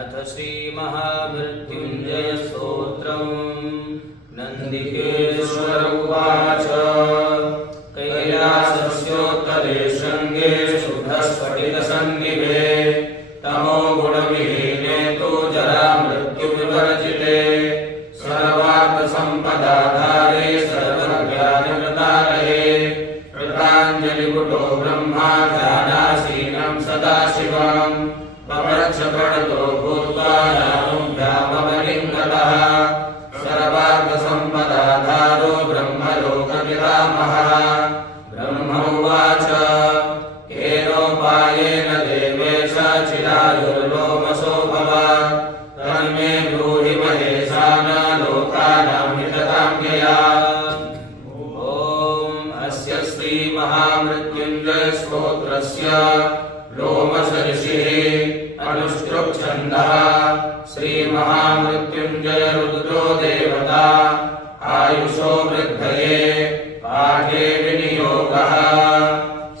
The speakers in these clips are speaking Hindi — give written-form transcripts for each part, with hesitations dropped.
अथ श्री महामृत्युंजय स्तोत्रम्। नन्दिकेश्वर उवाच कैलासस्योत्तरे शृङ्गे शुद्धस्फटिकसन्निभे तमो गुणविहीने तु जरामृत्युविवर्जिते सर्वार्थसम्पदाधारे सर्वज्ञानवृतालये कृताञ्जलिपुटो ब्रह्मा ध्यानासीनं सदाशिवम् पप्रच्छ प्रणतो भूत्वा नानुभ्यामवलिङ्गतः सर्वार्थसम्पदाधारो ब्रह्मलोकपितामहः। ब्रह्म उवाच येनोपायेन देवेश चिरायुर्लोमसो भव तन्मे ब्रूहि महेशान लोकानां हिततां यया। ॐ अस्य श्री महामृत्युञ्जय स्तोत्रस्य लोमस ऋषिः अनुष्टुप् छन्दः श्री महामृत्युंजय रुद्रो देवता आयुषो वृद्धये पाठे विनियोगः।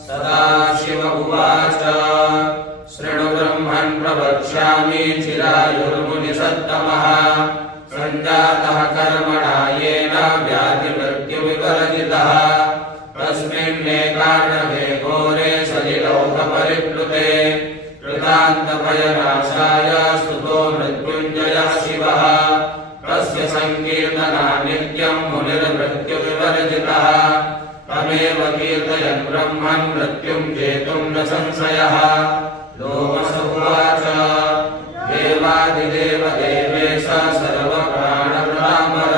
सदाशिव उवाच शृणु ब्रह्मन् प्रवक्ष्यामि चिरायुर्मुनिसत्तमः सञ्जातः कर्मणा येन व्याधिमृत्युविवर्जितः तस्मिन्नेकार्णवे घोरे सलिलोकपरिप्लुते कृतान्तभयनाशाय स्तुतो मृत्युञ्जयः शिवः तस्य सङ्कीर्तना नित्यं मुनिर्मृत्युविवर्जितः तमेव कीर्तयन् ब्रह्मन् मृत्युं जेतुं न संशयः। लोमस उवाच देवादिदेव देवेश सर्वप्राणप्रणामर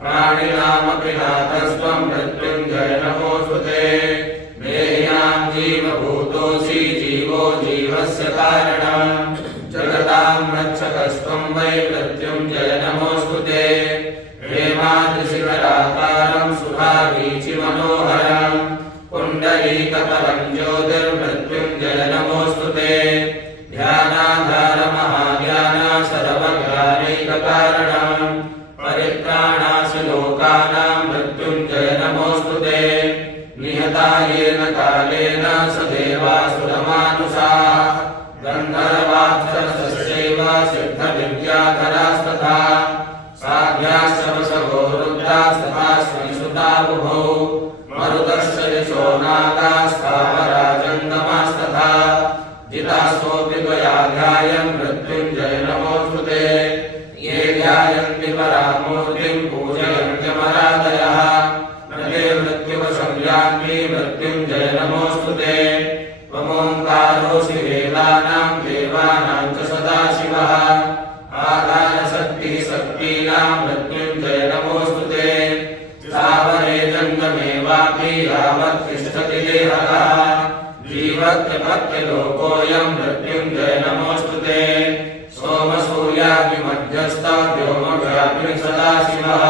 प्राणिनामपि नाथस्त्वं मृत्युञ्जय नमोऽस्तु ते देहिनां जीवभूतोऽसि जीवो जीवस्य कारणं जगतां रक्षकस्त्वं वै मृत्युञ्जय नमोऽस्तु ते हेमाद्रिशिखराकारं सुधावीचिमनोहरं पुण्डरीकपरं ज्योतिर्मृत्युञ्जय नमोऽस्तु ते ध्यानाधारमहाज्ञान सर्वज्ञानैककारणं परित्राणासि लोकानां मृत्युञ्जय नमोऽस्तु ते निहतायेन कालेन सदेवासुरमानुषाः गन्धर्वाप्सरसश्चैव सिद्धविद्याधरास्तथा साध्याश्रवसवो रुद्रास्तथास्मै सुता बुभौ मरुतश्च यशो नागास्तावराजङ्गमास्तथा जितास्तोऽपि त्वया ध्यायन् मृत्युञ्जय नमोऽस्तु ते ये ध्यायन्ति परामूर्तिं पूजयन्त्यमरादयः न ते मृत्युवशं यान्ति मृत्युञ्जय नमोऽस्तु ते त्वमोङ्कारोऽसि वेदानां देवानां च सदाशिवः आधारशक्तिः शक्तीनां मृत्युञ्जय नमोऽस्तु ते स्थावरे जङ्गमे वापि यावत् तिष्ठति देहः जीवत्यपत्यलोकोऽयं मृत्युञ्जय नमोऽस्तु ते सोमसूर्याग्निमध्यस्थ व्योमव्यापिः सदाशिवः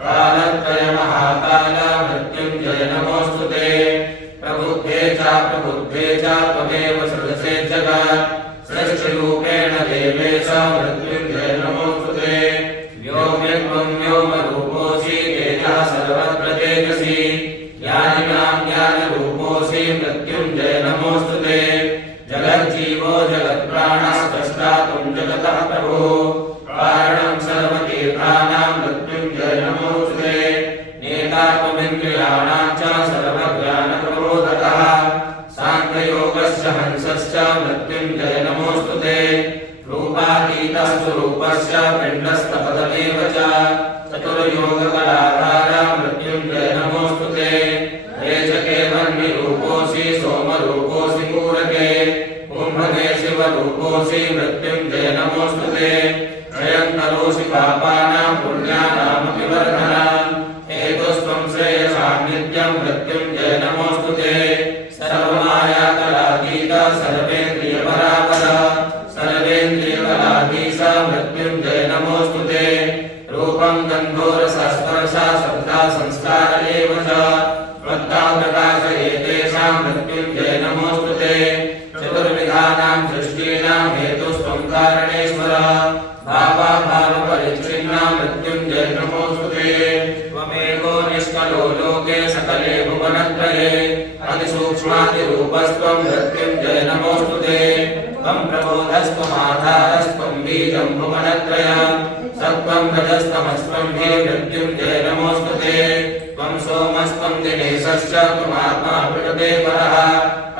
कालत्रयमहाकाल मृत्युञ्जय नमोऽस्तु ते प्रबुद्धे च त्वमेव सृजसे जगत् सृष्टिरूपेण देवेश मृत्युञ्जय नमोऽस्तु ते व्योम्यत्वं व्योमरूपोऽसि तेजः सर्वत्र तेजसि ज्ञानिनां ज्ञानरूपोऽसि मृत्युञ्जय नमोऽस्तु ते जगज्जीवो जगत्प्राणः स्रष्टातुं जगतः प्रभुः कारणं सर्वतीर्थानां मृत्युञ्जय नमोऽस्तु ते नेता त्वमिन्द्रियाणां च सर्वज्ञानप्रबोधकः साङ्ख्ययोगस्य हंसश्च मृत्युञ्जय नमोऽस्तु ते रूपातीतस्तु रूपस्य पिण्डस्थपदमेव च चतुर्योगकलाधार मृत्युञ्जय नमोऽस्तु ते रेचके वह्निरूपोऽसि सोमरूपोऽसि पूरके कुम्भके शिवरूपोऽसि मृत्युञ्जय नमोऽस्तु ते क्षयङ्करोऽसि पापानां पुण्यानामपि वर्धनम् हेतुस्त्वं श्रेयसां नित्यं मृत्युञ्जय नमोऽस्तु ते सर्वमायाकलातीत सर्वेन्द्रियपरापर सर्वेन्द्रियकलाधीश मृत्युञ्जय नमोऽस्तु ते रूपं गन्धो रसस्पर्शः शब्दः संस्कार एव च त्वत्प्रकाश एतेषां मृत्युञ्जय नमोऽस्तु ते चतुर्विधानां सृष्टीनां हेतुस्त्वं कारणेश्वरः भावाभावपरिच्छिन्ना मृत्युञ्जय नमोऽस्तु ते त्वमेको निष्कलो लोके सकले भुवनत्रये अतिसूक्ष्मातिरूपस्त्वं मृत्युञ्जय नमोऽस्तु ते त्वं प्रबोधस्त्वमाधारस्त्वं द्वितीयं भुवनत्रयम् सत्त्वं रजस्तमस्त्वं हि मृत्युञ्जय नमोऽस्तुते त्वं सोमस्त्वं दिनेशश्च त्वमात्मा प्रकृते परः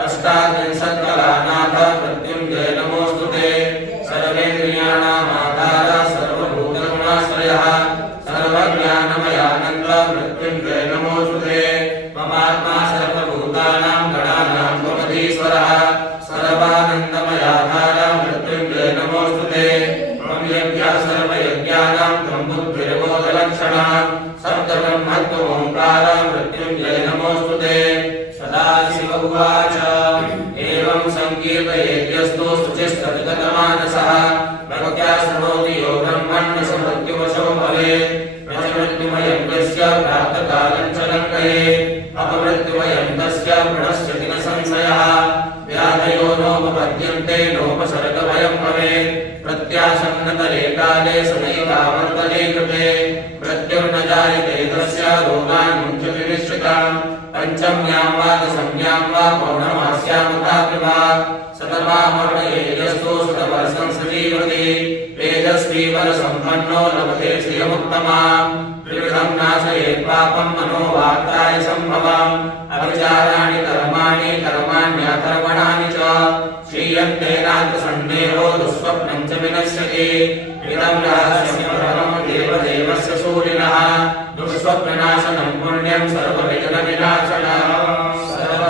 अष्टात्रिंशत्कलानाथ मृत्युञ्जय नमोऽस्तुते सर्वेन्द्रियाणामाधार सर्वभूतगुणाश्रयः सर्वज्ञानमयानन्द मृत्युञ्जय नमोऽस्तुते त्वमात्मा सर्वभूतानां गणानां त्वमधीश्वरः सर्वानन्दमयाधार मृत्युञ्जय नमोऽस्तुते त्वं यज्ञः सर्वयज्ञानां त्वं बुद्धिर्बोधलक्षणः सप्तब्रह्मत्वमोङ्कार मृत्युञ्जय नमोऽस्तुते सदाशिव उवाच एवं संकीर्तयेद्यस्तु शुचिस्तद्गतमानसः भक्त्या शृणोति यो ब्रह्मण्य स मृत्युवशो भवेत् मृत्युमयं तस्य प्राप्तकालं च लङ्घयेत् अपमृत्युमयं तस्य प्रणश्यति न संशयः व्याधयो नोपपद्यन्ते नोपसर्गभयं भवेत् प्रत्यासन्नतरे काले सदैकावर्तने कृते मृत्युर्न जायते तस्य रोगान् मुञ्चति निश्चिताम् पञ्चम्यां वा दशम्यां वा पौर्णमास्यामुखा कृपा शतमामर्णयेयस्तु शतवर्षं सजीवति तेजस्वी बलसम्पन्नो लभते श्रियमुत्तमाम् त्रिविधं नाशयेत् पापं मनोवाक्काय सम्भवम् अविचाराणि कर्माणि कर्माण्यकर्मणानि च क्षीयन्ते नात्रसन्देहो दुःस्वप्नं च विनश्यति इदं रहस्यं परमं देवदेवस्य सूरिणः दुःस्वप्ननाशनं पुण्यं सर्वविघ्नविनाशनम्